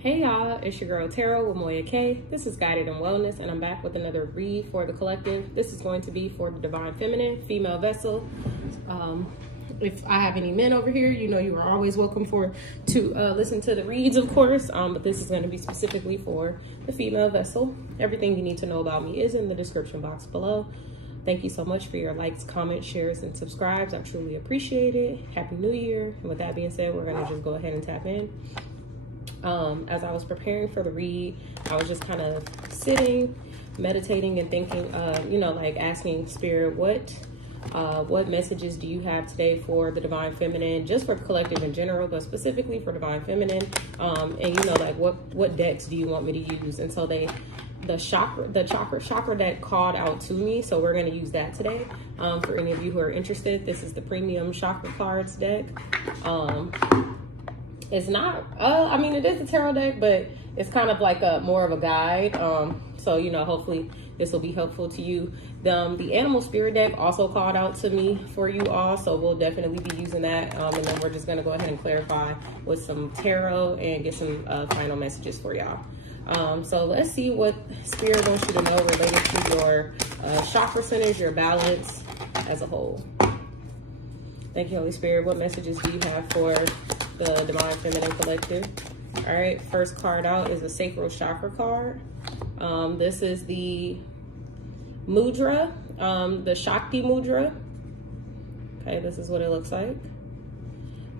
Hey y'all, it's your girl Tarot with Moya K. This is Guided in Wellness, and I'm back with another read for the collective. This is going to be for the Divine Feminine, female vessel. If I have any men over here, you know you are always welcome to listen to the reads, of course. But this is going to be specifically for the female vessel. Everything you need to know about me is in the description box below. Thank you so much for your likes, comments, shares, and subscribes. I truly appreciate it. Happy New Year. And with that being said, we're going to just go ahead and tap in. As I was preparing for the read, I was just kind of sitting, meditating, and thinking, like asking Spirit, what messages do you have today for the Divine Feminine, just for collective in general, but specifically for Divine Feminine, and like what decks do you want me to use? And so the chakra deck called out to me, so we're going to use that today. For any of you who are interested, this is the premium chakra cards deck. It's not, it is a tarot deck, but it's kind of like more of a guide. So, hopefully this will be helpful to you. The animal spirit deck also called out to me for you all. So we'll definitely be using that. And then we're just going to go ahead and clarify with some tarot and get some final messages for y'all. So let's see what Spirit wants you to know related to your chakra centers, your balance as a whole. Thank you, Holy Spirit. What messages do you have for the Divine Feminine Collective? All right, first card out is a Sacral Chakra card. This is the mudra, the Shakti mudra. Okay, this is what it looks like.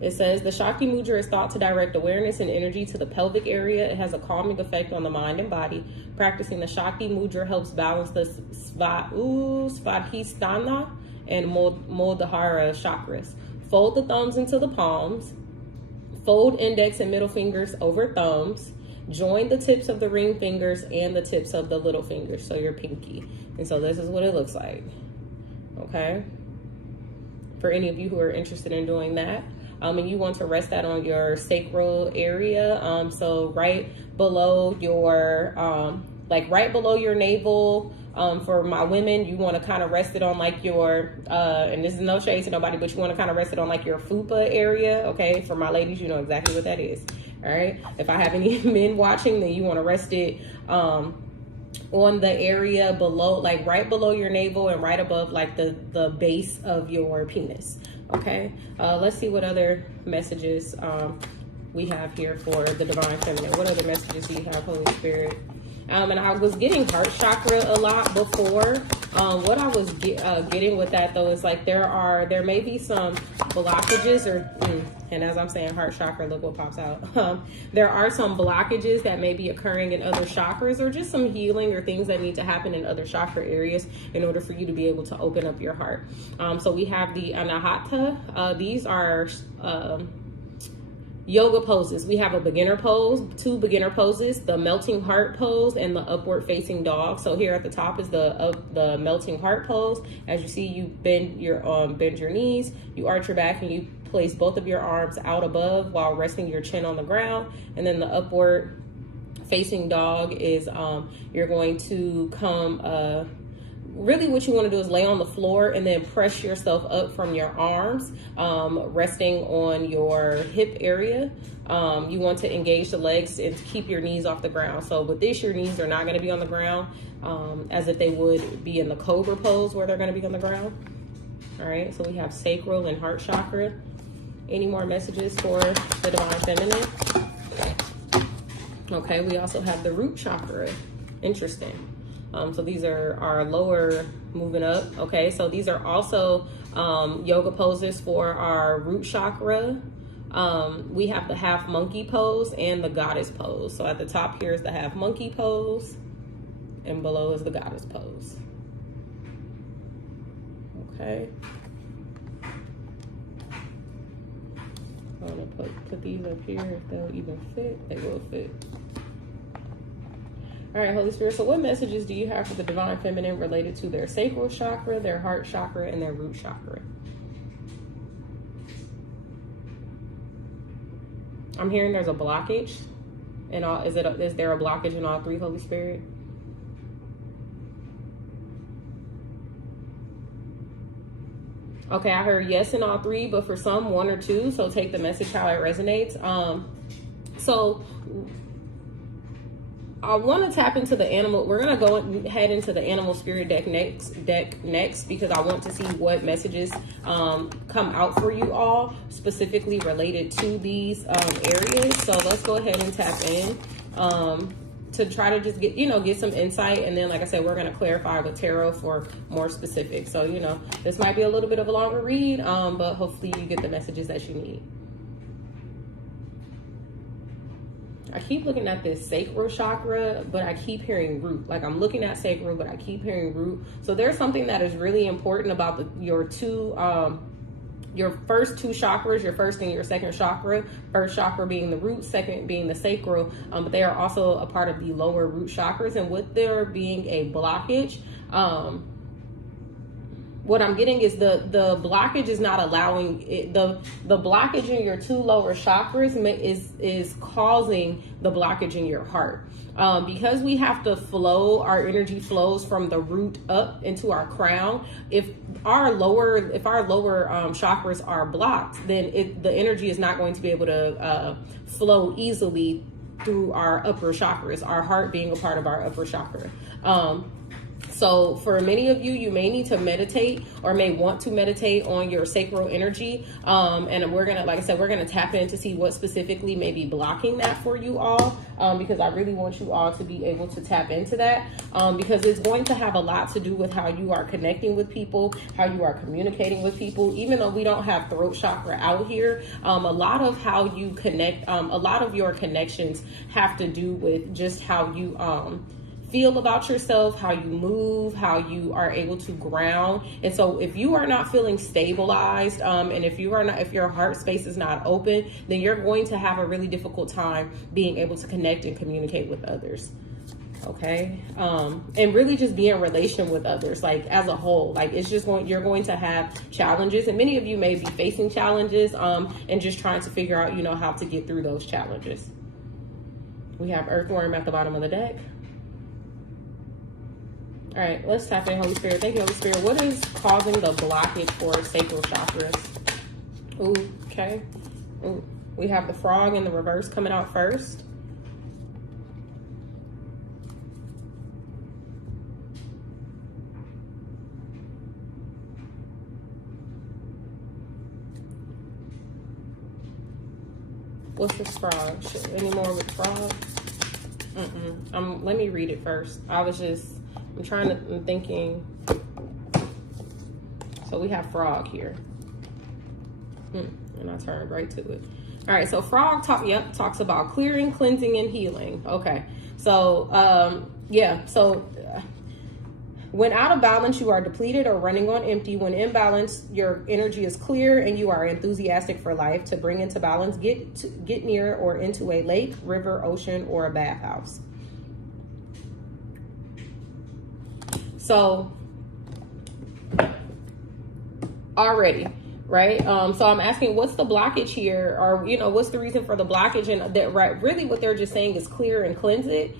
It says the Shakti mudra is thought to direct awareness and energy to the pelvic area. It has a calming effect on the mind and body. Practicing the Shakti mudra helps balance the Svadhisthana and Muladhara chakras. Fold the thumbs into the palms. Fold index and middle fingers over thumbs. Join the tips of the ring fingers and the tips of the little fingers, so your pinky. And so this is what it looks like. Okay? For any of you who are interested in doing that. And you want to rest that on your sacral area. So right below your, right below your navel. For my women, you want to kind of rest it on like your, and this is no shade to nobody, but you want to kind of rest it on like your fupa area. Okay. For my ladies, you know exactly what that is. All right. If I have any men watching, then you want to rest it, on the area below, like right below your navel and right above like the base of your penis. Okay. Let's see what other messages, we have here for the Divine Feminine. What other messages do you have, Holy Spirit? And I was getting heart chakra a lot before. What I was getting with that though is like there may be some blockages and as I'm saying heart chakra, look what pops out. There are some blockages that may be occurring in other chakras, or just some healing or things that need to happen in other chakra areas in order for you to be able to open up your heart. So we have the Anahata. These are yoga poses. We have a beginner pose, two beginner poses, the melting heart pose and the upward facing dog. So here at the top is the melting heart pose. As you see, you bend your knees, you arch your back, and you place both of your arms out above while resting your chin on the ground. And then the upward facing dog is you're going to come really what you want to do is lay on the floor and then press yourself up from your arms, resting on your hip area. You want to engage the legs and keep your knees off the ground. So with this, your knees are not going to be on the ground as if they would be in the cobra pose where they're going to be on the ground. All right, so we have sacral and heart chakra. Any more messages for the Divine Feminine? Okay, we also have the root chakra. Interesting. So these are our lower moving up. Okay, so these are also yoga poses for our root chakra. We have the half monkey pose and the goddess pose. So at the top here is the half monkey pose and below is the goddess pose. Okay. I'm gonna put these up here. If they'll even fit, they will fit. All right, Holy Spirit, so what messages do you have for the Divine Feminine related to their sacral chakra, their heart chakra, and their root chakra? I'm hearing there's a blockage in all. Is there a blockage in all three, Holy Spirit? Okay, I heard yes in all three, but for some, one or two. So take the message how it resonates. So I want to tap into the animal. We're going to go head into the animal spirit deck next because I want to see what messages come out for you all specifically related to these areas. So let's go ahead and tap in to try to just get some insight. And then, like I said, we're going to clarify with tarot for more specifics. So, this might be a little bit of a longer read, but hopefully you get the messages that you need. I keep looking at this sacral chakra, but I keep hearing root. Like, I'm looking at sacral, but I keep hearing root. So there's something that is really important about your first two chakras, your first and your second chakra. First chakra being the root, second being the sacral. But they are also a part of the lower root chakras. And with there being a blockage, what I'm getting is the blockage is not allowing it, the blockage in your two lower chakras is causing the blockage in your heart. Because we have to flow, our energy flows from the root up into our crown. If our lower chakras are blocked, then the energy is not going to be able to flow easily through our upper chakras, our heart being a part of our upper chakra. So for many of you, you may need to meditate or may want to meditate on your sacral energy. And we're going to, like I said, we're going to tap in to see what specifically may be blocking that for you all. Because I really want you all to be able to tap into that. Because it's going to have a lot to do with how you are connecting with people, how you are communicating with people. Even though we don't have throat chakra out here, a lot of how you connect, a lot of your connections have to do with just how you, feel about yourself, how you move, how you are able to ground. And so if you are not feeling stabilized, and if your heart space is not open, then you're going to have a really difficult time being able to connect and communicate with others. Okay. And really just be in relation with others, like as a whole. Like you're going to have challenges, and many of you may be facing challenges, and just trying to figure out, how to get through those challenges. We have Earthworm at the bottom of the deck. All right, let's tap in, Holy Spirit. Thank you, Holy Spirit. What is causing the blockage for sacral chakras? Ooh, okay. Ooh, we have the frog in the reverse coming out first. What's this frog? Any more with frog? Let me read it first. I'm thinking. So we have frog here. And I turned right to it. All right, so frog talks about clearing, cleansing, and healing. Okay, so when out of balance, you are depleted or running on empty. When in balance, your energy is clear and you are enthusiastic for life. To bring into balance, get near or into a lake, river, ocean, or a bathhouse. So already, right? So I'm asking, what's the blockage here? Or, what's the reason for the blockage? And that, right, really what they're just saying is clear and cleanse it.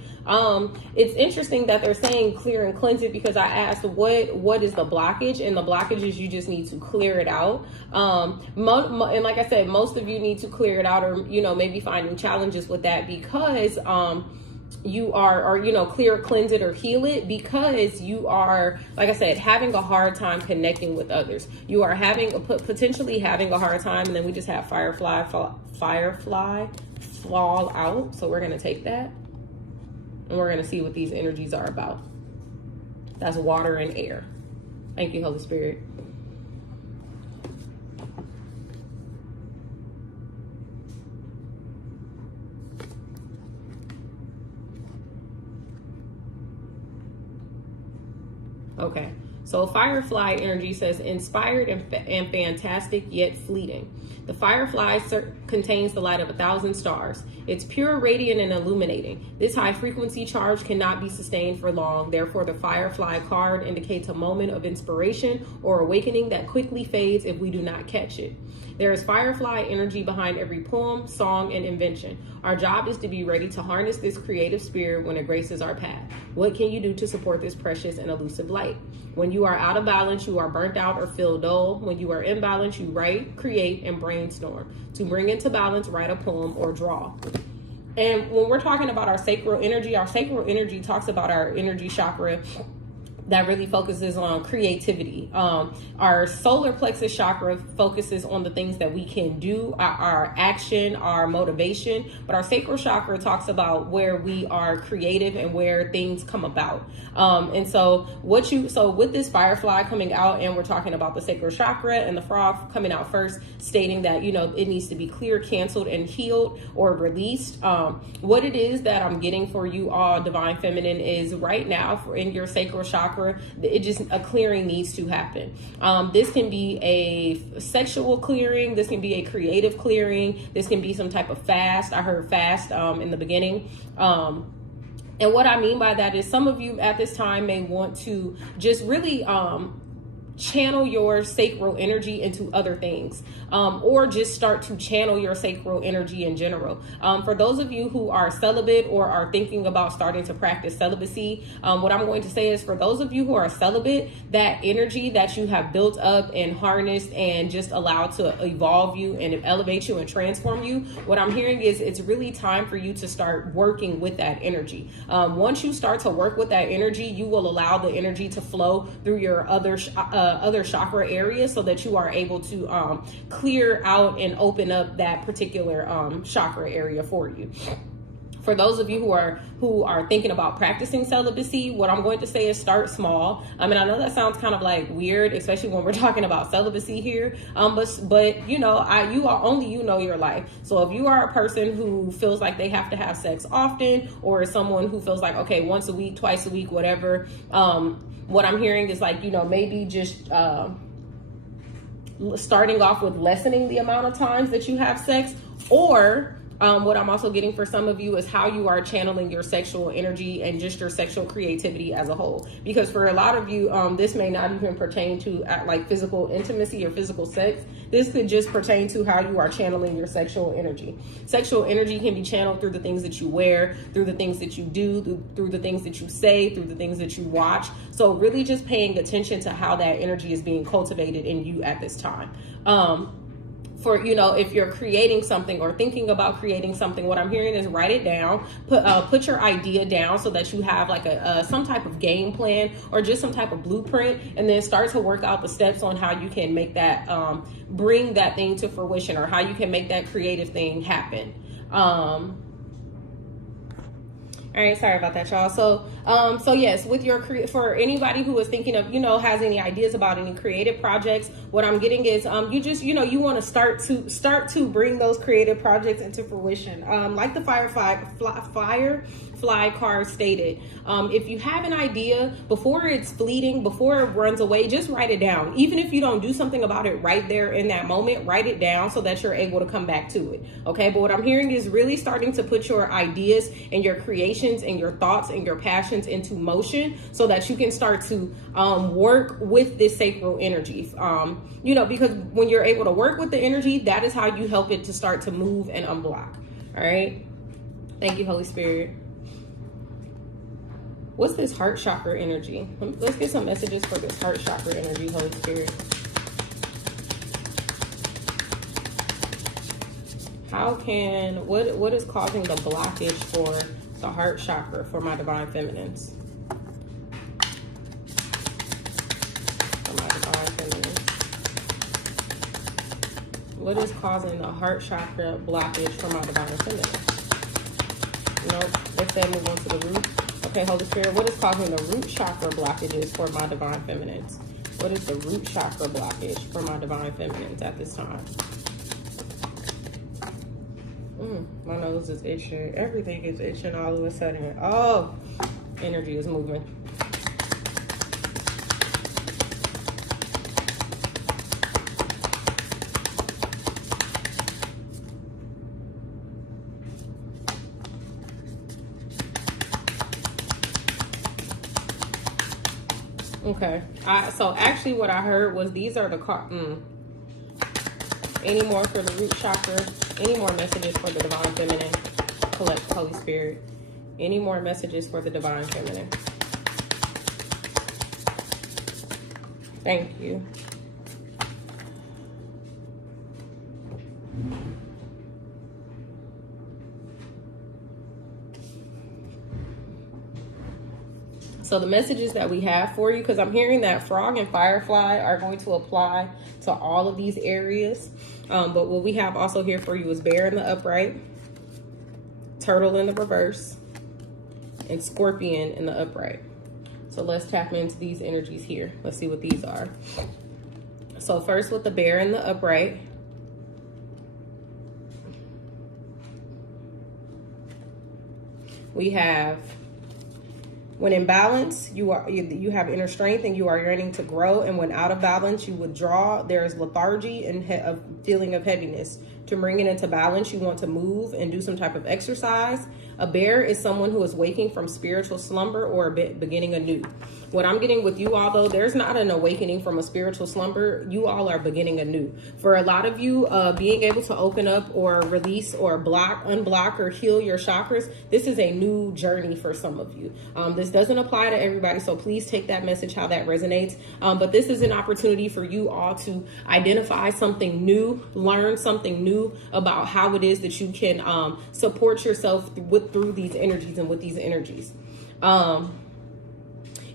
It's interesting that they're saying clear and cleanse it, because I asked what is the blockage, and the blockage is you just need to clear it out. And like I said, most of you need to clear it out, or, maybe finding challenges with that, because, you are, or clear, cleanse it, or heal it, because you are, like I said, having a hard time connecting with others. You are potentially having a hard time. And then we just have firefly fall out. So we're going to take that and we're going to see what these energies are about. That's water and air. Thank you, Holy Spirit. Okay, so firefly energy says inspired and fantastic, yet fleeting. The firefly contains the light of 1,000 stars. It's pure, radiant, and illuminating. This high frequency charge cannot be sustained for long. Therefore, the firefly card indicates a moment of inspiration or awakening that quickly fades if we do not catch it. There is firefly energy behind every poem, song, and invention. Our job is to be ready to harness this creative spirit when it graces our path. What can you do to support this precious and elusive light? When you are out of balance, you are burnt out or feel dull. When you are in balance, you write, create, and brainstorm. To bring into balance, write a poem or draw. And when we're talking about our sacral energy talks about our energy chakra that really focuses on creativity. Our solar plexus chakra focuses on the things that we can do, our action, our motivation, but our sacral chakra talks about where we are creative and where things come about. And so with this firefly coming out, and we're talking about the sacral chakra and the frog coming out first, stating that, you know, it needs to be clear, canceled, and healed or released. What it is that I'm getting for you all, Divine Feminine, is right now in your sacral chakra, it just, a clearing needs to happen. This can be a sexual clearing. This can be a creative clearing. This can be some type of fast. I heard fast in the beginning. And what I mean by that is some of you at this time may want to just really channel your sacral energy into other things, or just start to channel your sacral energy in general. For those of you who are celibate or are thinking about starting to practice celibacy, what I'm going to say is, for those of you who are celibate, that energy that you have built up and harnessed and just allowed to evolve you and elevate you and transform you, what I'm hearing is it's really time for you to start working with that energy. Once you start to work with that energy, you will allow the energy to flow through your other chakra areas, so that you are able to clear out and open up that particular chakra area for you. For those of you who are thinking about practicing celibacy, what I'm going to say is start small. I mean, I know that sounds kind of like weird, especially when we're talking about celibacy here. But you know, you know your life. So if you are a person who feels like they have to have sex often, or someone who feels like, okay, once a week, twice a week, whatever, what I'm hearing is like, you know, maybe just starting off with lessening the amount of times that you have sex, or what I'm also getting for some of you is how you are channeling your sexual energy and just your sexual creativity as a whole. Because for a lot of you, this may not even pertain to like physical intimacy or physical sex. This could just pertain to how you are channeling your sexual energy. Sexual energy can be channeled through the things that you wear, through the things that you do, through the things that you say, through the things that you watch. So really just paying attention to how that energy is being cultivated in you at this time. For, you know, if you're creating something or thinking about creating something, what I'm hearing is write it down, put your idea down so that you have like some type of game plan or just some type of blueprint, and then start to work out the steps on how you can make that, bring that thing to fruition, or how you can make that creative thing happen. All right, sorry about that, y'all. So yes, with your for anybody who is thinking of, you know, has any ideas about any creative projects, what I'm getting is you just, you know, you want to start to bring those creative projects into fruition. Like the Firefly card stated, if you have an idea, before it's fleeting, before it runs away, just write it down. Even if you don't do something about it right there in that moment, write it down so that you're able to come back to it. Okay, but what I'm hearing is really starting to put your ideas and your creations and your thoughts and your passions into motion, so that you can start to work with this sacral energy. You know, because when you're able to work with the energy, that is how you help it to start to move and unblock. All right, thank you, Holy Spirit. What's this heart chakra energy? Let's get some messages for this heart chakra energy, Holy Spirit. What is causing the blockage for the heart chakra for my divine feminines? For my divine feminines. What is causing the heart chakra blockage for my divine feminines? Nope, they said move on to the root. Okay, Holy Spirit, what is causing the root chakra blockages for my divine feminines? What is the root chakra blockage for my divine feminines at this time? My nose is itching. Everything is itching all of a sudden. Oh, energy is moving. Okay. So actually what I heard was these are the any more for the root chakra? Any more messages for the divine feminine? Collect, Holy Spirit. Any more messages for the divine feminine? Thank you. So the messages that we have for you, because I'm hearing that frog and firefly are going to apply to all of these areas. But what we have also here for you is bear in the upright, turtle in the reverse, and scorpion in the upright. So let's tap into these energies here. Let's see what these are. So first with the bear in the upright, we have, when in balance, you have inner strength and you are yearning to grow. And when out of balance, you withdraw. There is lethargy and a feeling of heaviness. To bring it into balance, you want to move and do some type of exercise. A bear is someone who is waking from spiritual slumber or beginning anew. What I'm getting with you all, though, there's not an awakening from a spiritual slumber. You all are beginning anew. For a lot of you, being able to open up or release or unblock or heal your chakras, this is a new journey for some of you. This doesn't apply to everybody, so please take that message how that resonates. But this is an opportunity for you all to identify something new, learn something new about how it is that you can support yourself through these energies and with these energies.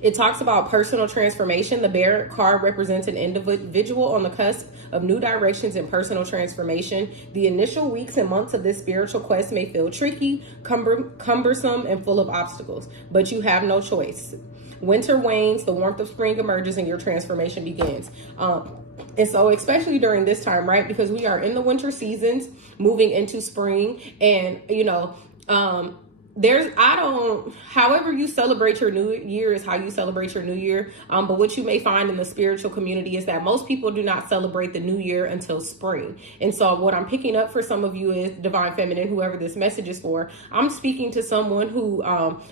It talks about personal transformation. The bear card represents an individual on the cusp of new directions and personal transformation. The initial weeks and months of this spiritual quest may feel tricky, cumbersome, and full of obstacles, but you have no choice. Winter wanes, the warmth of spring emerges, and your transformation begins. And so especially during this time, right? Because we are in the winter seasons, moving into spring, and, you know, however you celebrate your new year is how you celebrate your new year. But what you may find in the spiritual community is that most people do not celebrate the new year until spring. And so what I'm picking up for some of you is Divine Feminine, whoever this message is for. I'm speaking to someone who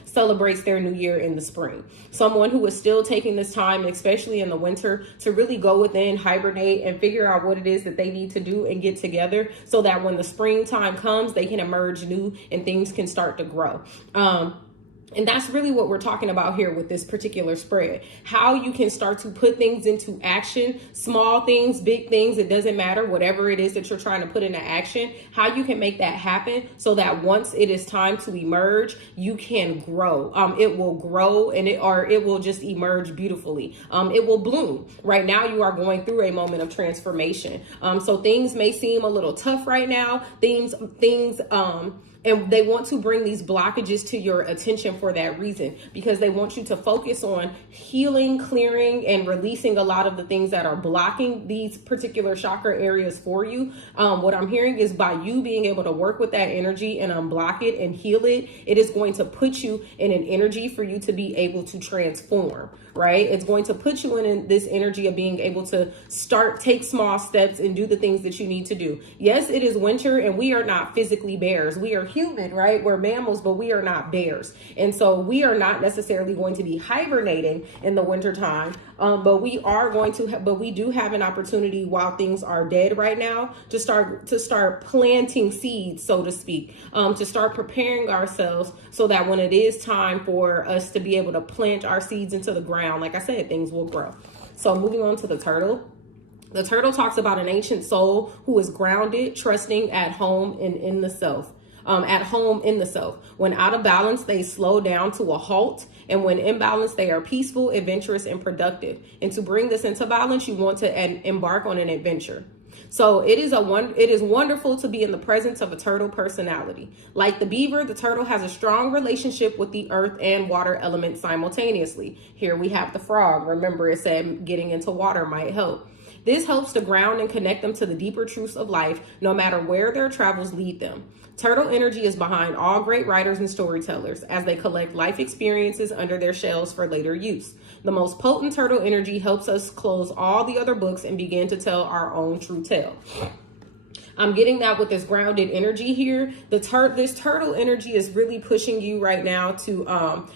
celebrates their new year in the spring. Someone who is still taking this time, especially in the winter, to really go within, hibernate, and figure out what it is that they need to do and get together so that when the springtime comes, they can emerge new and things can start to grow. And that's really what we're talking about here with this particular spread. How you can start to put things into action, small things, big things, it doesn't matter, whatever it is that you're trying to put into action, how you can make that happen so that once it is time to emerge, you can grow. It will grow and it will just emerge beautifully. It will bloom. Right now you are going through a moment of transformation. So things may seem a little tough right now. And they want to bring these blockages to your attention for that reason, because they want you to focus on healing, clearing, and releasing a lot of the things that are blocking these particular chakra areas for you. What I'm hearing is by you being able to work with that energy and unblock it and heal it, it is going to put you in an energy for you to be able to transform, right? It's going to put you in this energy of being able to take small steps and do the things that you need to do. Yes, it is winter and we are not physically bears. We are human, right? We're mammals, but we are not bears. And so we are not necessarily going to be hibernating in the winter time. But we do have an opportunity while things are dead right now to start planting seeds, so to speak, to start preparing ourselves so that when it is time for us to be able to plant our seeds into the ground, like I said, things will grow. So moving on to the turtle. The turtle talks about an ancient soul who is grounded, trusting, at home and in the self. When out of balance, they slow down to a halt. And when in balance, they are peaceful, adventurous, and productive. And to bring this into balance, you want to embark on an adventure. So it is wonderful to be in the presence of a turtle personality. Like the beaver, the turtle has a strong relationship with the earth and water elements simultaneously. Here we have the frog. Remember, it said getting into water might help. This helps to ground and connect them to the deeper truths of life, no matter where their travels lead them. Turtle energy is behind all great writers and storytellers as they collect life experiences under their shells for later use. The most potent turtle energy helps us close all the other books and begin to tell our own true tale. I'm getting that with this grounded energy here. This turtle energy is really pushing you right now to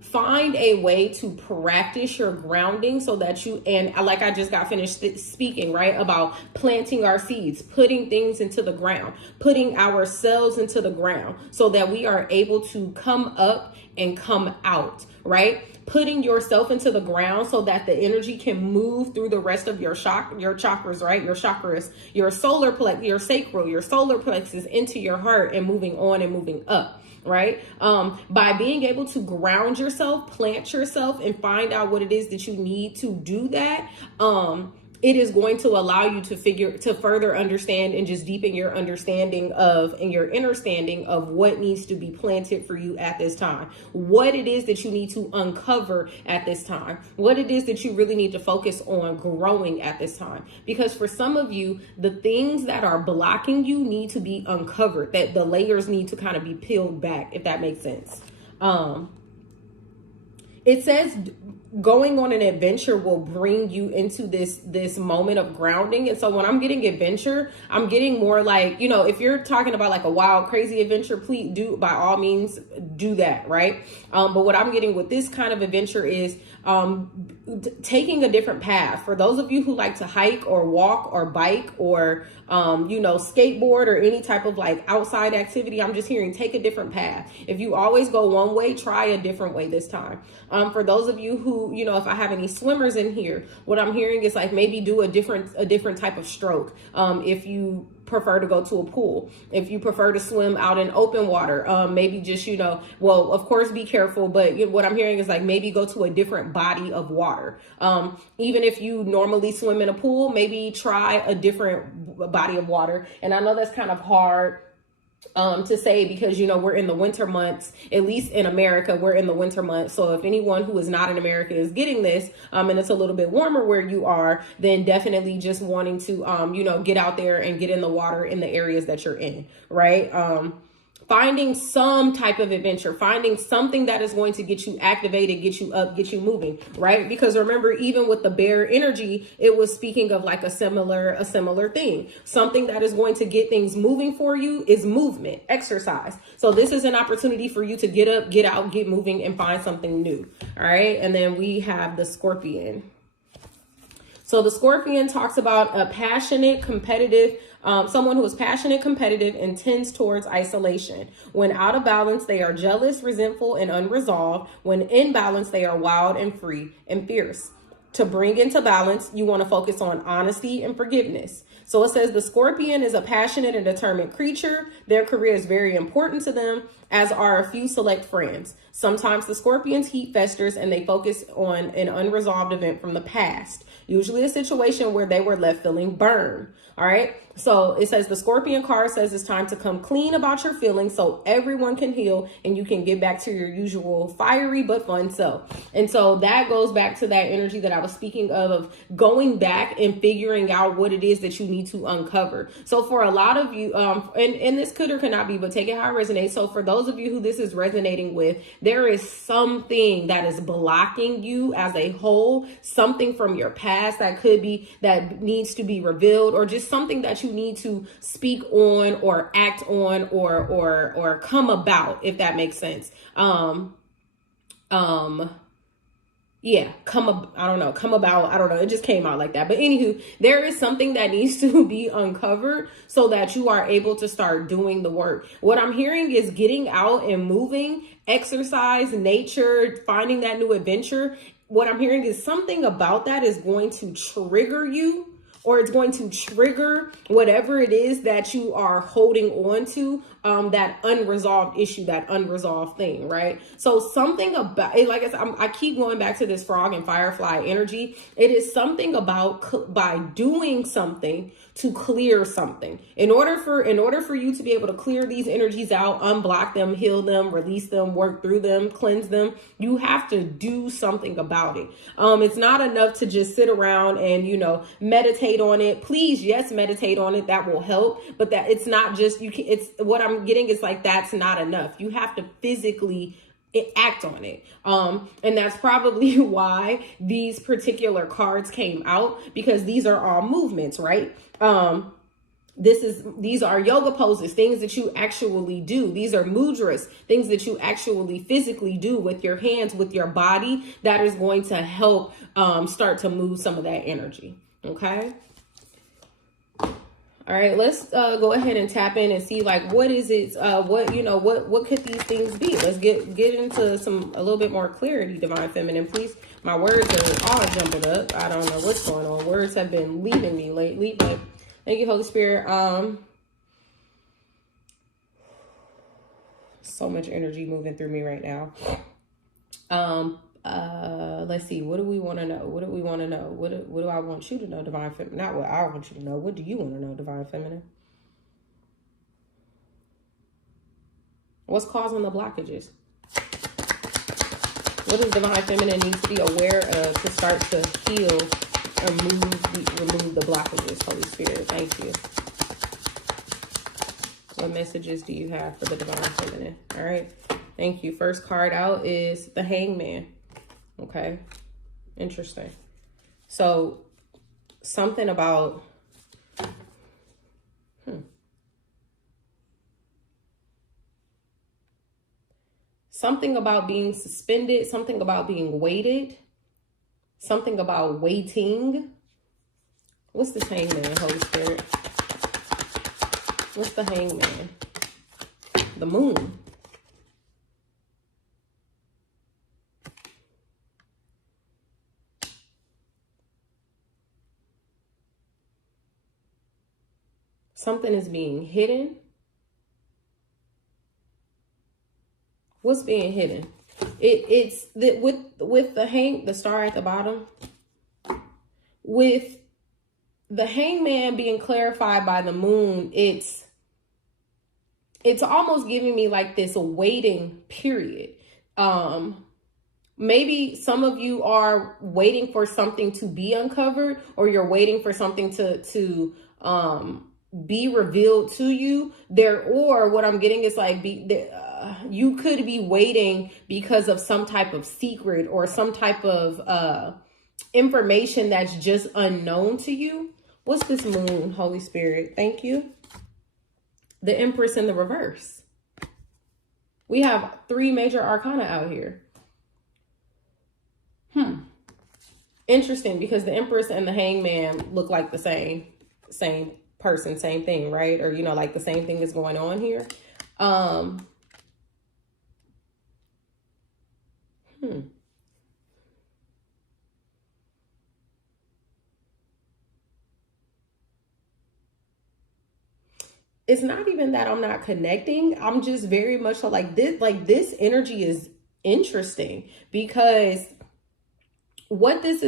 find a way to practice your grounding so that and like I just got finished speaking, right, about planting our seeds, putting things into the ground, putting ourselves into the ground so that we are able to come up and come out, right? Putting yourself into the ground so that the energy can move through the rest of your chakras, right? Your chakras, your solar plexus, your sacral, your solar plexus into your heart and moving on and moving up. Right? By being able to ground yourself yourself, plant yourself, and find out what it is that you need to do that, it is going to allow you to further understand and just deepen your understanding of and your understanding of what needs to be planted for you at this time, what it is that you need to uncover at this time, what it is that you really need to focus on growing at this time. Because for some of you, the things that are blocking you need to be uncovered, that the layers need to kind of be peeled back, if that makes sense. It says going on an adventure will bring you into this moment of grounding. And so when I'm getting adventure, I'm getting more like, you know, if you're talking about like a wild, crazy adventure, please do, by all means, do that, right? But what I'm getting with this kind of adventure is taking a different path. For those of you who like to hike or walk or bike or, you know, skateboard or any type of like outside activity, I'm just hearing take a different path. If you always go one way, try a different way this time. For those of you who, you know, if I have any swimmers in here, what I'm hearing is like maybe do a different type of stroke. If you prefer to go to a pool, if you prefer to swim out in open water, maybe just, you know, well, of course, be careful. But what I'm hearing is like maybe go to a different body of water. Even if you normally swim in a pool, maybe try a different body of water. And I know that's kind of hard to say because, you know, we're in the winter months, at least in America, we're in the winter months. So if anyone who is not in America is getting this, and it's a little bit warmer where you are, then definitely just wanting to, you know, get out there and get in the water in the areas that you're in, right? Finding some type of adventure, finding something that is going to get you activated, get you up, get you moving, right? Because remember, even with the bear energy, it was speaking of like a similar thing. Something that is going to get things moving for you is movement, exercise. So this is an opportunity for you to get up, get out, get moving, and find something new. All right. And then we have the Scorpion. So the Scorpion talks about a passionate, competitive, someone who is passionate, competitive, and tends towards isolation. When out of balance, they are jealous, resentful, and unresolved. When in balance, they are wild and free and fierce. To bring into balance, you want to focus on honesty and forgiveness. So it says the Scorpion is a passionate and determined creature. Their career is very important to them, as are a few select friends. Sometimes the Scorpion's heat festers and they focus on an unresolved event from the past, usually a situation where they were left feeling burned. All right. So it says the Scorpion card says it's time to come clean about your feelings so everyone can heal and you can get back to your usual fiery but fun self. And so that goes back to that energy that I was speaking of going back and figuring out what it is that you need to uncover. So for a lot of you, and this could or could not be, but take it how it resonates. So for those of you who this is resonating with, there is something that is blocking you as a whole, something from your past that could be, that needs to be revealed, or just something that you need to speak on or act on or come about, if that makes sense. Yeah, come about, I don't know. It just came out like that. But anywho, there is something that needs to be uncovered so that you are able to start doing the work. What I'm hearing is getting out and moving, exercise, nature, finding that new adventure. What I'm hearing is something about that is going to trigger you, or it's going to trigger whatever it is that you are holding on to, that unresolved issue, that unresolved thing, right? So something about it, like I said, I keep going back to this frog and firefly energy. It is something about by doing something to clear something. In order for you to be able to clear these energies out, unblock them, heal them, release them, work through them, cleanse them, you have to do something about it. It's not enough to just sit around and, you know, meditate on it. Please, yes, meditate on it. That will help. But that it's not just, it's what I'm getting is like, that's not enough. You have to physically act on it. And that's probably why these particular cards came out, because these are all movements, right? These are yoga poses, things that you actually do. These are mudras, things that you actually physically do with your hands, with your body, that is going to help start to move some of that energy. Okay. All right, let's go ahead and tap in and see, like, what is it? What could these things be? Let's get into a little bit more clarity, Divine Feminine, please. My words are all jumbled up. I don't know what's going on. Words have been leaving me lately, but thank you, Holy Spirit. So much energy moving through me right now. Let's see. What do we want to know? What do we want to know? What do I want you to know, Divine Feminine? Not what I want you to know. What do you want to know, Divine Feminine? What's causing the blockages? What does Divine Feminine need to be aware of to start to heal or remove the blockages, Holy Spirit? Thank you. What messages do you have for the Divine Feminine? All right. Thank you. First card out is the Hangman. Okay. Interesting. So something about... Something about being suspended, something about being weighted, something about waiting. What's this Hangman, Holy Spirit? What's the Hangman? The Moon. Something is being hidden. What's being hidden? It's with the star at the bottom. With the Hangman being clarified by the Moon, it's almost giving me like this waiting period. Maybe some of you are waiting for something to be uncovered, or you're waiting for something to be revealed to you there. Or what I'm getting is like you could be waiting because of some type of secret or some type of information that's just unknown to you. What's this Moon, Holy Spirit? Thank you. The Empress in the reverse. We have 3 major arcana out here. Interesting, because the Empress and the Hangman look like the same person, same thing, right? Or, like the same thing is going on here. It's not even that I'm not connecting. I'm just very much so like this energy is interesting, because what this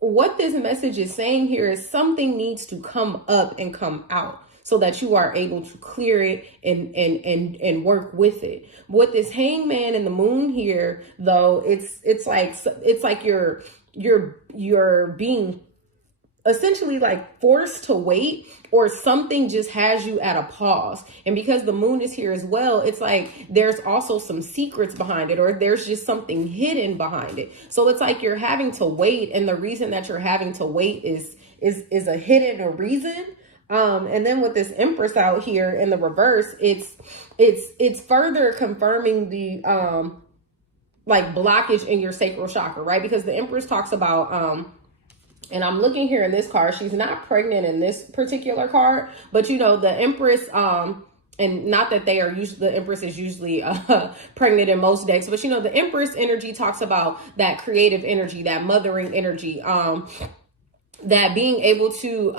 message is saying here is something needs to come up and come out so that you are able to clear it and work with it. With this Hangman and the Moon here, though, it's like you're being essentially like forced to wait, or something just has you at a pause. And because the Moon is here as well, it's like there's also some secrets behind it, or there's just something hidden behind it. So it's like you're having to wait, and the reason that you're having to wait is a hidden reason. And then with this Empress out here in the reverse, it's further confirming the like blockage in your sacral chakra, right? Because the Empress talks about and I'm looking here in this card, she's not pregnant in this particular card, but the Empress, and not that they are usually, the Empress is usually pregnant in most decks, but the Empress energy talks about that creative energy, that mothering energy, that being able to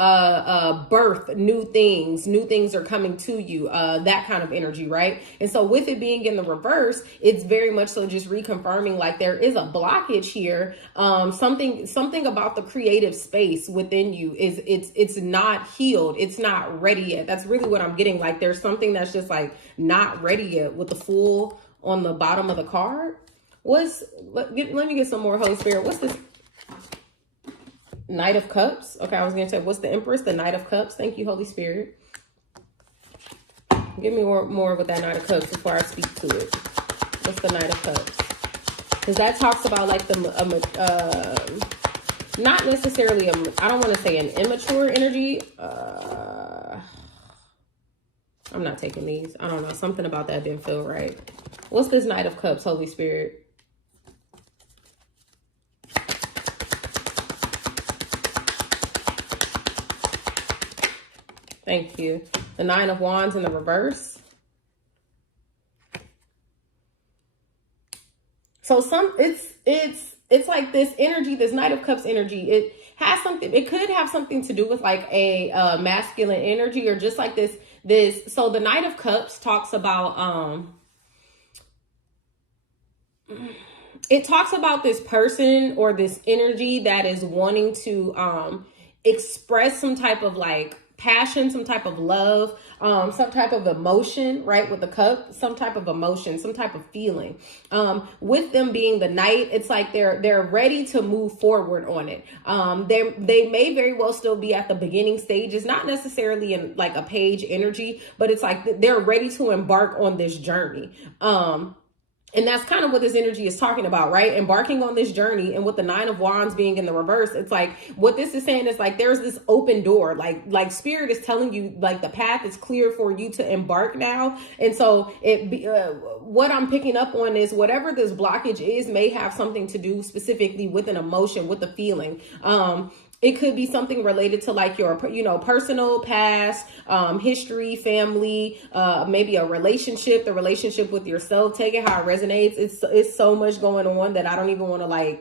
birth new things are coming to you, that kind of energy, right? And so with it being in the reverse, it's very much so just reconfirming like there is a blockage here. Something about the creative space within you is it's not healed, it's not ready yet. That's really what I'm getting. Like there's something that's just like not ready yet with the Fool on the bottom of the card. Let me get some more, Holy Spirit. What's this? Knight of Cups. Okay, I was going to say, what's the Empress? The Knight of Cups. Thank you, Holy Spirit. Give me more with that Knight of Cups before I speak to it. What's the Knight of Cups? Because that talks about like the, not necessarily, I don't want to say an immature energy. I'm not taking these. I don't know. Something about that didn't feel right. What's this Knight of Cups, Holy Spirit? Thank you. The Nine of Wands in the reverse. So it's like this energy, this Knight of Cups energy. It has something, it could have something to do with like a masculine energy, or just like this. So the Knight of Cups talks about it talks about this person or this energy that is wanting to express some type of like passion, some type of love, some type of emotion, right? With the cup, some type of emotion, some type of feeling. With them being the Knight, it's like they're ready to move forward on it. They may very well still be at the beginning stages, not necessarily in like a page energy, but it's like they're ready to embark on this journey. And that's kind of what this energy is talking about, right? Embarking on this journey. And with the 9 of Wands being in the reverse, it's like what this is saying is like there's this open door, like spirit is telling you like the path is clear for you to embark now. And so what I'm picking up on is whatever this blockage is may have something to do specifically with an emotion, with a feeling. It could be something related to like your, personal past, history, family, maybe a relationship, the relationship with yourself. Take it how it resonates. It's so much going on that I don't even want to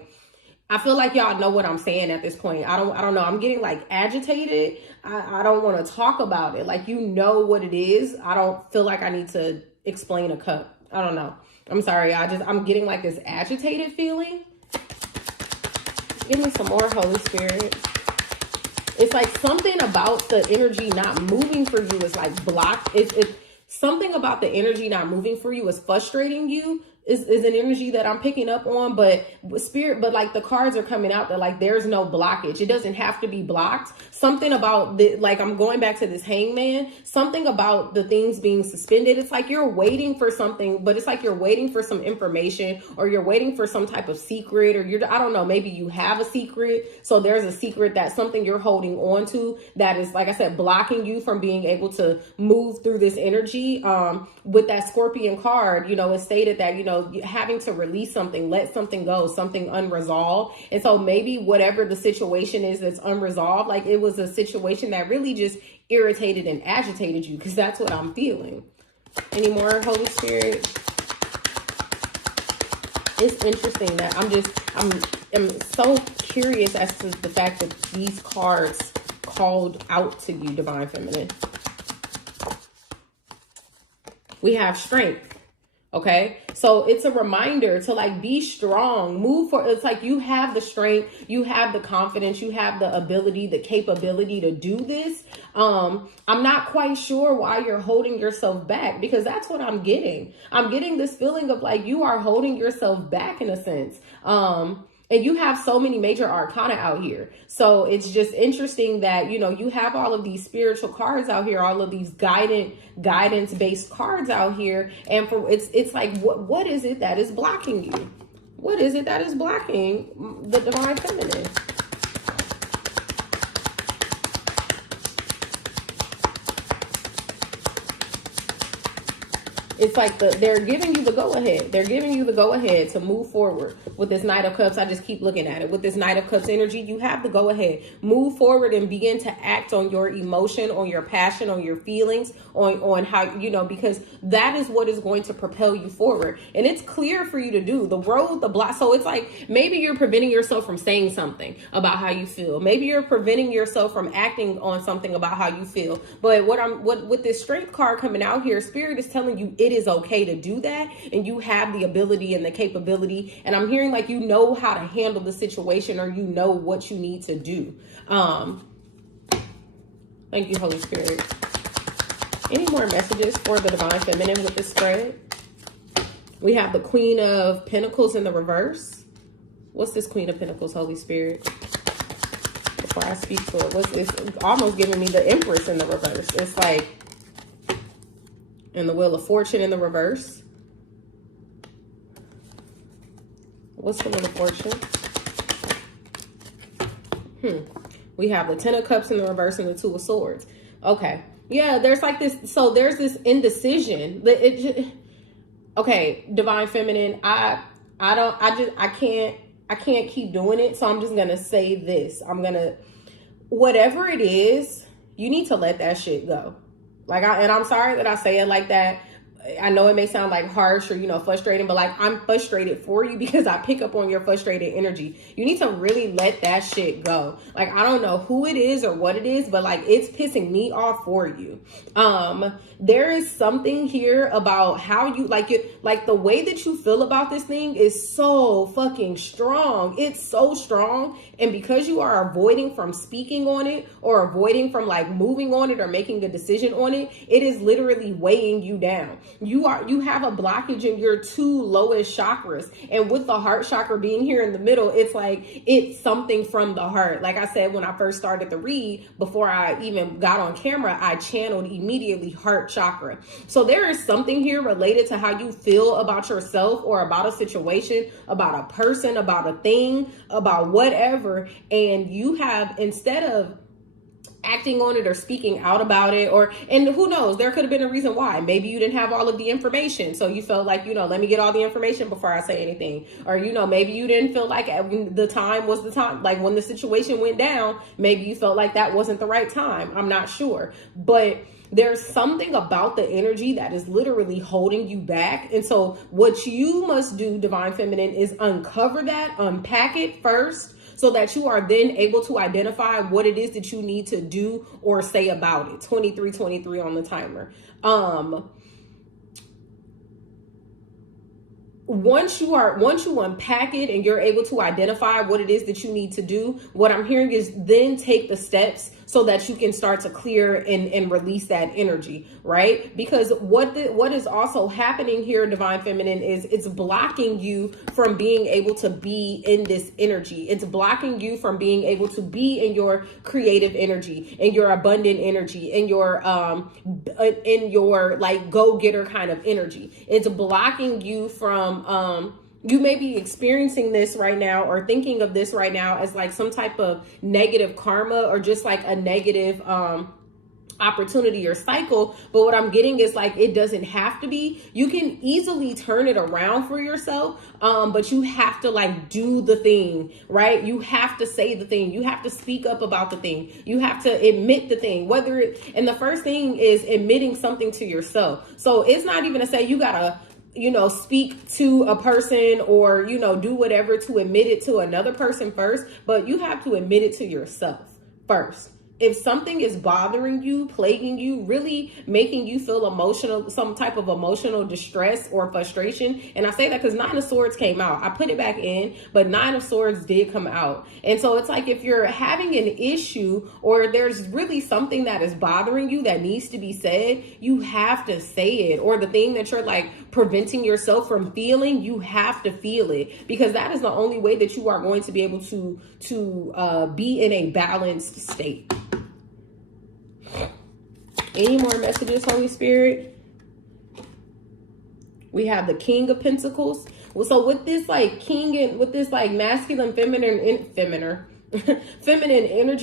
I feel like y'all know what I'm saying at this point. I don't know. I'm getting like agitated. I don't want to talk about it. Like, you know what it is. I don't feel like I need to explain a cup. I don't know. I'm sorry. I'm getting like this agitated feeling. Give me some more, Holy Spirit. It's like something about the energy not moving for you is like blocked. It's something about the energy not moving for you is frustrating you. Is an energy that I'm picking up on, but like the cards are coming out that like there's no blockage. It doesn't have to be blocked. Something about like I'm going back to this Hangman, something about the things being suspended. It's like you're waiting for something, but it's like you're waiting for some information, or you're waiting for some type of secret, or I don't know, maybe you have a secret. So there's a secret, that's something you're holding on to that is, like I said, blocking you from being able to move through this energy. With that Scorpion card, it stated that, having to release something, let something go, something unresolved. And so maybe whatever the situation is that's unresolved, like it was a situation that really just irritated and agitated you, because that's what I'm feeling. Any more, Holy Spirit? It's interesting that I'm so curious as to the fact that these cards called out to you, Divine Feminine. We have strength. Okay, so it's a reminder to like be strong, move for. It's like you have the strength, you have the confidence, you have the ability, the capability to do this. I'm not quite sure why you're holding yourself back, because that's what I'm getting. I'm getting this feeling of like you are holding yourself back in a sense. And you have so many major arcana out here. So it's just interesting that, you have all of these spiritual cards out here, all of these guidance based cards out here. And it's like, what is it that is blocking you? What is it that is blocking the Divine Feminine? It's like they're giving you the go-ahead. They're giving you the go-ahead to move forward with this Knight of Cups. I just keep looking at it. With this Knight of Cups energy, you have the go-ahead. Move forward and begin to act on your emotion, on your passion, on your feelings, on how, because that is what is going to propel you forward. And it's clear for you to do. The road, the block. So it's like maybe you're preventing yourself from saying something about how you feel. Maybe you're preventing yourself from acting on something about how you feel. But with this Strength card coming out here, Spirit is telling you it is okay to do that, and you have the ability and the capability. And I'm hearing like you know how to handle the situation, or you know what you need to do. Thank you, Holy Spirit. Any more messages for the Divine Feminine with this spread? We have the Queen of Pentacles in the reverse. What's this Queen of Pentacles, Holy Spirit? Before I speak to it, it's almost giving me the Empress in the reverse. It's like, and the Wheel of Fortune in the reverse. What's the Wheel of Fortune? We have the Ten of Cups in the reverse and the Two of Swords. Okay. Yeah, there's like this. So there's this indecision. Okay, Divine Feminine, I can't keep doing it. So I'm just going to say this. Whatever it is, you need to let that shit go. And I'm sorry that I say it like that. I know it may sound like harsh or, you know, frustrating, but like, I'm frustrated for you because I pick up on your frustrated energy. You need to really let that shit go. Like, I don't know who it is or what it is, but like, it's pissing me off for you. There is something here about how you like it, like the way that you feel about this thing is so fucking strong. It's so strong. And because you are avoiding from speaking on it or avoiding from like moving on it or making a decision on it, it is literally weighing you down. You have a blockage in your two lowest chakras. And with the heart chakra being here in the middle, it's like, it's something from the heart. Like I said, when I first started the read, before I even got on camera, I channeled immediately heart chakra. So there is something here related to how you feel about yourself or about a situation, about a person, about a thing, about whatever. And you have, instead of acting on it or speaking out about it, and who knows, there could have been a reason why. Maybe you didn't have all of the information, so you felt like, you know, let me get all the information before I say anything. Or, you know, maybe you didn't feel like the time was the time, like when the situation went down, maybe you felt like that wasn't the right time. I'm not sure, but there's something about the energy that is literally holding you back. And so what you must do, Divine Feminine, is uncover that, unpack it first, so that you are then able to identify what it is that you need to do or say about it. 2323 on the timer. Once you unpack it and you're able to identify what it is that you need to do, what I'm hearing is then take the steps so that you can start to clear and release that energy, right? Because what is also happening here, Divine Feminine, is it's blocking you from being able to be in this energy. It's blocking you from being able to be in your creative energy, in your abundant energy, in your like go-getter kind of energy. It's blocking you from you may be experiencing this right now or thinking of this right now as like some type of negative karma or just like a negative opportunity or cycle. But what I'm getting is like, it doesn't have to be. You can easily turn it around for yourself, but you have to like do the thing, right? You have to say the thing. You have to speak up about the thing. You have to admit the thing, and the first thing is admitting something to yourself. So it's not even to say you gotta, you know, speak to a person or, you know, do whatever to admit it to another person first, but you have to admit it to yourself first. If something is bothering you, plaguing you, really making you feel emotional, some type of emotional distress or frustration. And I say that because 9 of Swords came out. I put it back in, but 9 of Swords did come out. And so it's like, if you're having an issue or there's really something that is bothering you that needs to be said, you have to say it. Or the thing that you're like preventing yourself from feeling, you have to feel it, because that is the only way that you are going to be able to be in a balanced state. Any more messages, Holy Spirit? We have the King of Pentacles. Well, so with this like king and with this like masculine, feminine energy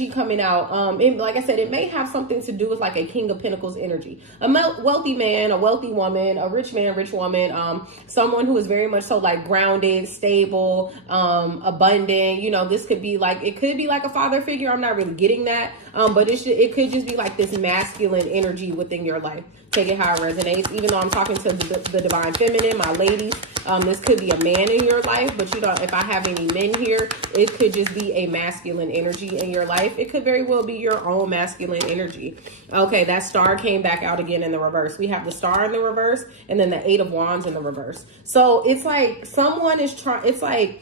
coming out, like I said, it may have something to do with like a King of Pentacles energy. A wealthy man, a wealthy woman, a rich man, rich woman, someone who is very much so like grounded, stable, abundant. You know, this could be like, it could be like a father figure. I'm not really getting that. But it could just be like this masculine energy within your life. Take it how it resonates. Even though I'm talking to the Divine Feminine, my ladies, this could be a man in your life, but you know, if I have any men here, it could just be a masculine energy in your life. It could very well be your own masculine energy. Okay, that star came back out again in the reverse. We have the star in the reverse and then the 8 of Wands in the reverse. So it's like someone is trying, it's like,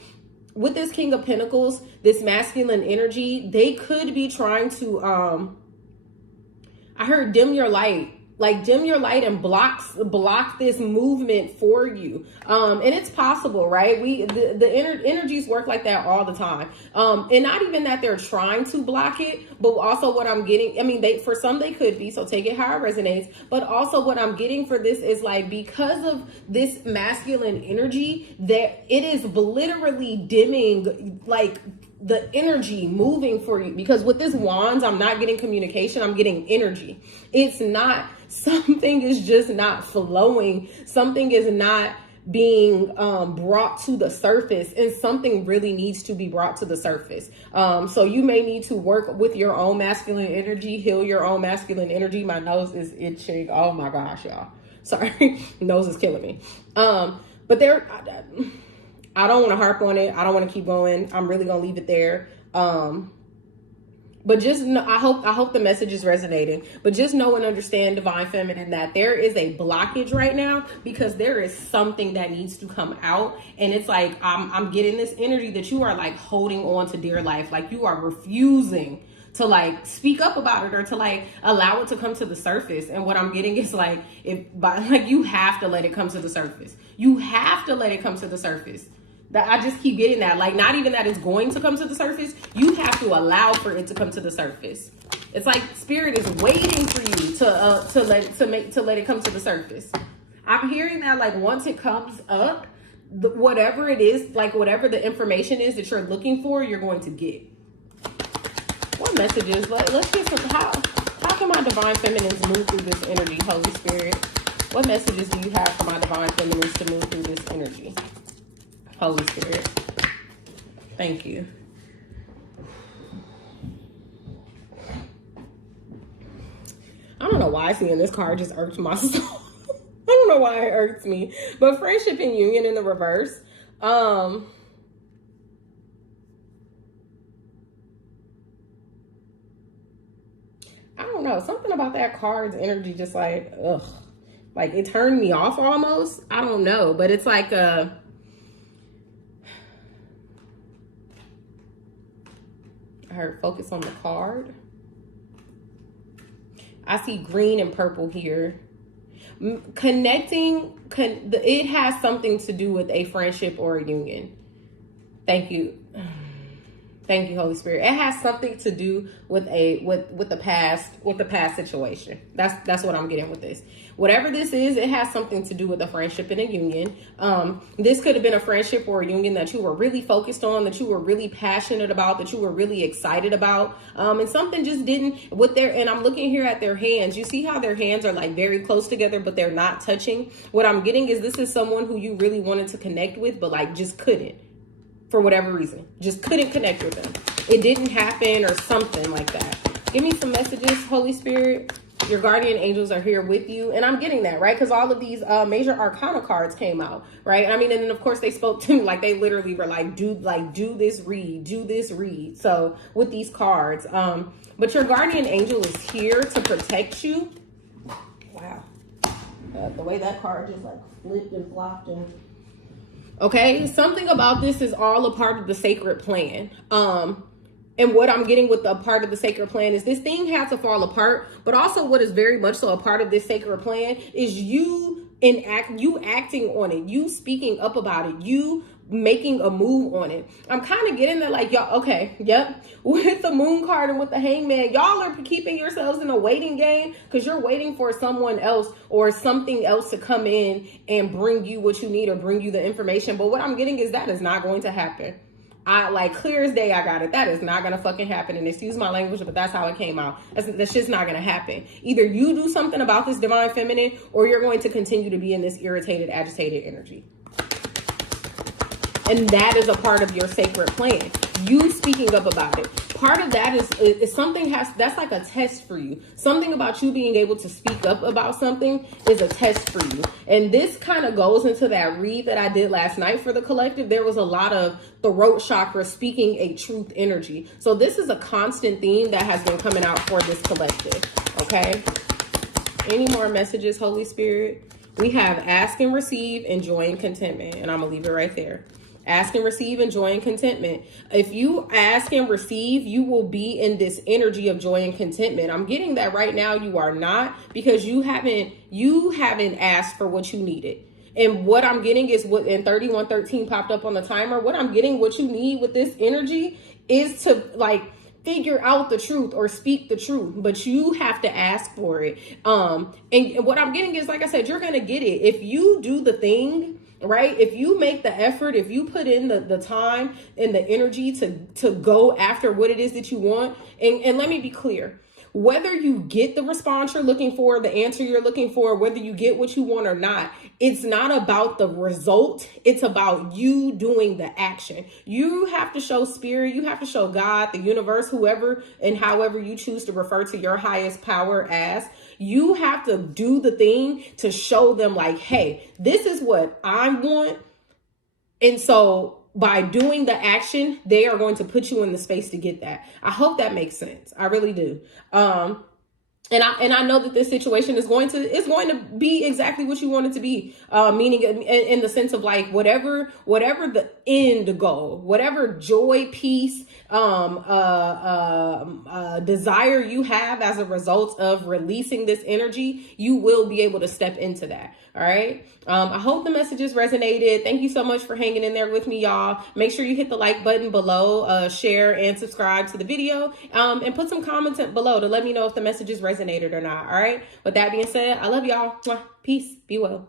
with this King of Pentacles, this masculine energy, they could be trying to, I heard dim your light. Like dim your light and block this movement for you. And it's possible, right? The energies work like that all the time. And not even that they're trying to block it, but also what I'm getting, I mean, for some they could be, so take it how it resonates. But also what I'm getting for this is like, because of this masculine energy, that it is literally dimming like the energy moving for you. Because with this wands, I'm not getting communication, I'm getting energy. It's not, something is just not flowing. Something is not being brought to the surface, and something really needs to be brought to the surface. So you may need to work with your own masculine energy, heal your own masculine energy. My nose is itching. Oh my gosh, y'all. Sorry, nose is killing me. But there, I don't want to harp on it. I don't want to keep going. I'm really gonna leave it there. But just know, I hope the message is resonating. But just know and understand, Divine Feminine, that there is a blockage right now because there is something that needs to come out. And it's like, I'm getting this energy that you are like holding on to dear life. Like you are refusing to like speak up about it or to like allow it to come to the surface. And what I'm getting is like, you have to let it come to the surface. You have to let it come to the surface. That I just keep getting that, like, not even that it's going to come to the surface. You have to allow for it to come to the surface. It's like spirit is waiting for you to let it come to the surface. I'm hearing that, like, once it comes up, whatever it is, like whatever the information is that you're looking for, you're going to get. What messages? Let's get some. How can my Divine Feminines move through this energy, Holy Spirit? What messages do you have for my Divine Feminines to move through this energy? Holy Spirit, thank you. I don't know why seeing this card just irks my soul. I don't know why it irks me. But friendship and union in the reverse. I don't know. Something about that card's energy just like, ugh. Like it turned me off almost. I don't know. But it's like I heard focus on the card. I see green and purple here. Connecting, it has something to do with a friendship or a union. Thank you. Thank you, Holy Spirit. It has something to do with the past situation. That's what I'm getting with this. Whatever this is, it has something to do with a friendship and a union. This could have been a friendship or a union that you were really focused on, that you were really passionate about, that you were really excited about. And something just didn't and I'm looking here at their hands. You see how their hands are like very close together, but they're not touching. What I'm getting is this is someone who you really wanted to connect with, but like just couldn't. For whatever reason, just couldn't connect with them. It didn't happen or something like that. Give me some messages, Holy Spirit. Your guardian angels are here with you. And I'm getting that, right? Because all of these major arcana cards came out, right? I mean, and then of course they spoke to me like they literally were like, do this read. So with these cards, but your guardian angel is here to protect you. Wow. The way that card just like flipped and flopped and... Okay, something about this is all a part of the sacred plan. And what I'm getting with the part of the sacred plan is this thing had to fall apart, but also what is very much so a part of this sacred plan is you acting on it, you speaking up about it, you making a move on it. I'm kind of getting that like, y'all, okay, yep. With the moon card and with the hangman, y'all are keeping yourselves in a waiting game because you're waiting for someone else or something else to come in and bring you what you need or bring you the information. But what I'm getting is that is not going to happen. I like clear as day. I got it. That is not going to fucking happen. And excuse my language, but that's how it came out. That's just not going to happen. Either you do something about this Divine Feminine or you're going to continue to be in this irritated, agitated energy. And that is a part of your sacred plan. You speaking up about it. Part of that is something that's like a test for you. Something about you being able to speak up about something is a test for you. And this kind of goes into that read that I did last night for the collective. There was a lot of throat chakra speaking a truth energy. So this is a constant theme that has been coming out for this collective. Okay. Any more messages, Holy Spirit? We have ask and receive, enjoy and contentment. And I'm going to leave it right there. Ask and receive and joy and contentment. If you ask and receive, you will be in this energy of joy and contentment. I'm getting that right now you are not, because you haven't asked for what you needed. And what I'm getting is what in 3113 popped up on the timer. What I'm getting, what you need with this energy is to like figure out the truth or speak the truth, but you have to ask for it. And what I'm getting is, like I said, you're going to get it. If you do the thing, right? If you make the effort, if you put in the time and the energy to go after what it is that you want. And let me be clear. whether you get the response you're looking for, the answer you're looking for, whether you get what you want or not, it's not about the result. It's about you doing the action. You have to show spirit. You have to show God, the universe, whoever and however you choose to refer to your highest power as. You have to do the thing to show them like, hey, this is what I want. And so by doing the action, they are going to put you in the space to get that. I hope that makes sense. I really do. And I know that this situation is going to be exactly what you want it to be. Meaning in the sense of like whatever the end goal, whatever joy, peace, desire you have as a result of releasing this energy, you will be able to step into that. All right. I hope the messages resonated. Thank you so much for hanging in there with me, y'all. Make sure you hit the like button below, share and subscribe to the video, and put some comments below to let me know if the messages resonated or not. All right. With that being said, I love y'all. Peace. Be well.